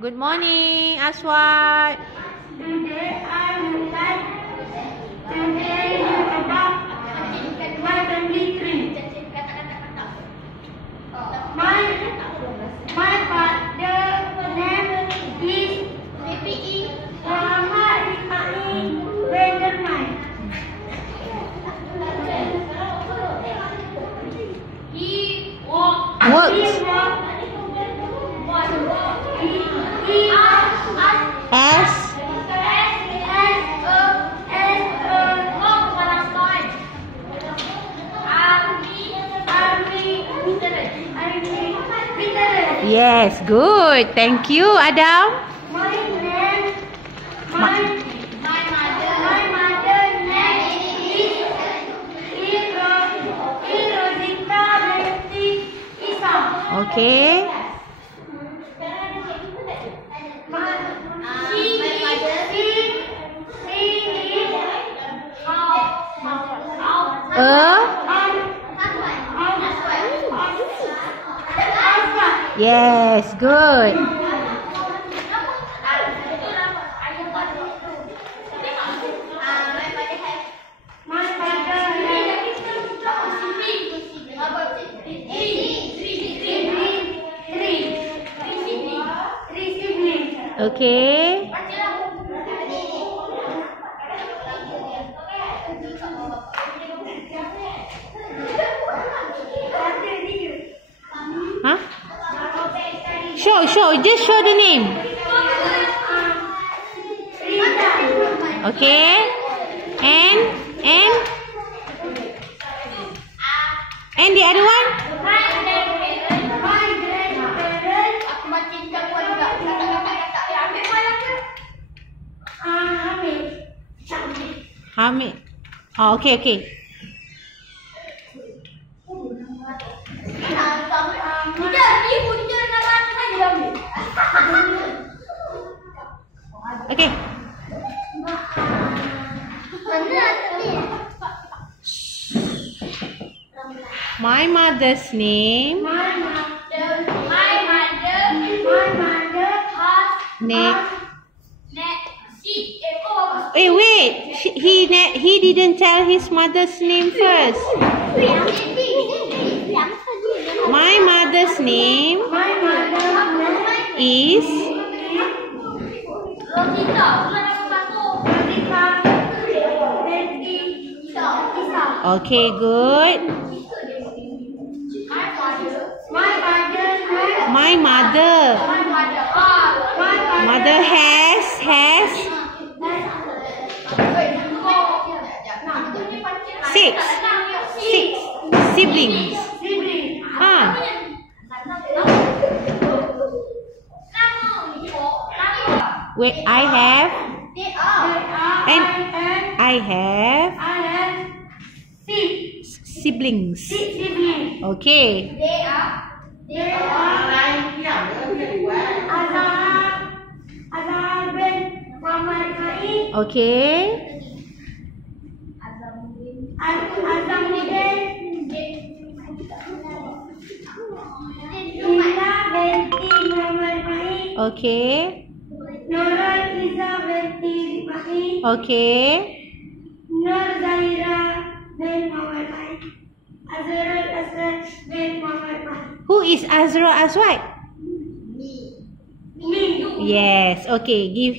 Good morning, Aswad. Today I would like to tell you about my family tree. My father name is Muhammad Ismail Benderman. He Works as Yes, good. Thank you, Adam. My mother name is Rosita binti Isa. Okay. Yes, good. Okay. Huh? Just show the name. Okay. And the other one? Hamid. Oh, okay. Okay. My mother's name. Wait. He didn't tell his mother's name first. My mother's name is Okay, good. My mother has 6 siblings. Wait, I have 6 siblings. Okay. Okay. Okay. Nurul Iza binti Ismail. Okay. Nur Zahira bin Muhammad Faiz. Azrul Asad bin Muhammad Faiz. Who is Azra Aswad? Me. Yes. Okay. Give